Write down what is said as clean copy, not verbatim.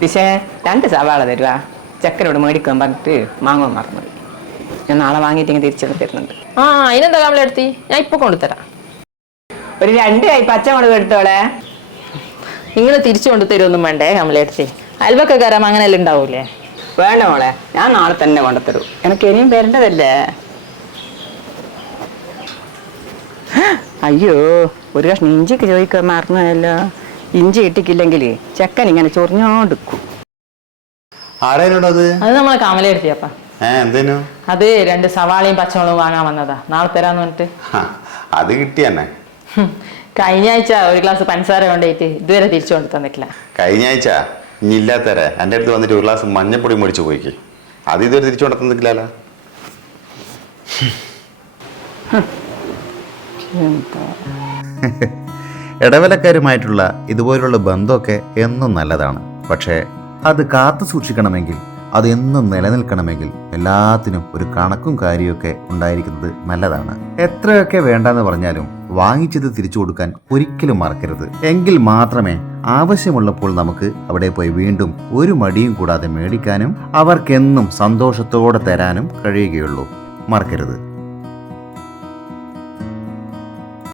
പക്ഷേ 2 സവാള തരുവാ. ചക്കരോട് മേടിക്കാൻ പറഞ്ഞിട്ട് മാങ്ങാൻ മറന്നു. ഞാൻ നാളെ വാങ്ങിയിട്ട് ഇങ്ങനെ തിരിച്ചെടുത്ത് തരുന്നുണ്ട്. ആ അതിനെന്താ കമലെടുത്തി, ഞാൻ ഇപ്പൊ കൊണ്ടുതരാം. ഒരു 2 കൈ പച്ചമുളക് എടുത്തോളെ. നിങ്ങൾ തിരിച്ചു കൊണ്ടു തരുമൊന്നും വേണ്ടേ കമലെടുത്തി? അയൽവക്കക്കാരാം അങ്ങനെയല്ലേ ഉണ്ടാവൂലേ? വേണ്ട മോളെ, ഞാൻ നാളെ തന്നെ കൊണ്ടുത്തരൂ. എനിക്ക് ഇനിയും വരേണ്ടതല്ലേ. അയ്യോ, ഒരു കഷ്ണം ഇഞ്ചിക്ക് ചോദിക്കാൻ മറന്നല്ലോ. ഇഞ്ചി ഇട്ടിക്കില്ലെങ്കിൽ ചെക്കൻ ഇങ്ങനെ ചൊറിഞ്ഞോണ്ടിരിക്കും. ആരേനോടത്? അത് നമ്മളെ കമലെടുത്തിയപ്പ. എന്തേനു? അത് 2 സവാളയും പച്ചമുളകും വാങ്ങാൻ വന്നതാ, നാളെ തരാന്ന് പറഞ്ഞിട്ട്. അത് കിട്ടിയെന്നെ. കഴിഞ്ഞ ആഴ്ച ഒരു ഗ്ലാസ് പഞ്ചസാര കൊണ്ടുപോയിട്ട് ഇതുവരെ തിരിച്ചു കൊണ്ടു തന്നിട്ടില്ല. കഴിഞ്ഞ ആഴ്ച ഇനി ഇല്ലാത്തരെ എൻ്റെ അടുത്ത് വന്നിട്ട് ഒരു ഗ്ലാസ് മഞ്ഞപ്പൊടി മേടിച്ചു പോയിക്ക്. അത് ഇതുവരെ തിരിച്ചു കൊണ്ടു തന്നിട്ടില്ലല്ലോ. ഇടവലക്കാരുമായിട്ടുള്ള ഇതുപോലുള്ള ബന്ധമൊക്കെ എന്നും നല്ലതാണ്. പക്ഷേ അത് കാത്തു സൂക്ഷിക്കണമെങ്കിൽ, അതെന്നും നിലനിൽക്കണമെങ്കിൽ എല്ലാത്തിനും ഒരു കണക്കും കാര്യമൊക്കെ ഉണ്ടായിരിക്കുന്നത് നല്ലതാണ്. എത്രയൊക്കെ വേണ്ടെന്ന് പറഞ്ഞാലും വാങ്ങിച്ചത് തിരിച്ചു കൊടുക്കാൻ ഒരിക്കലും മറക്കരുത്. എങ്കിൽ മാത്രമേ ആവശ്യമുള്ളപ്പോൾ നമുക്ക് അവിടെ പോയി വീണ്ടും ഒരു മടിയും കൂടാതെ മേടിക്കാനും അവർക്കെന്നും സന്തോഷത്തോടെ തരാനും കഴിയുകയുള്ളൂ. മറക്കരുത്.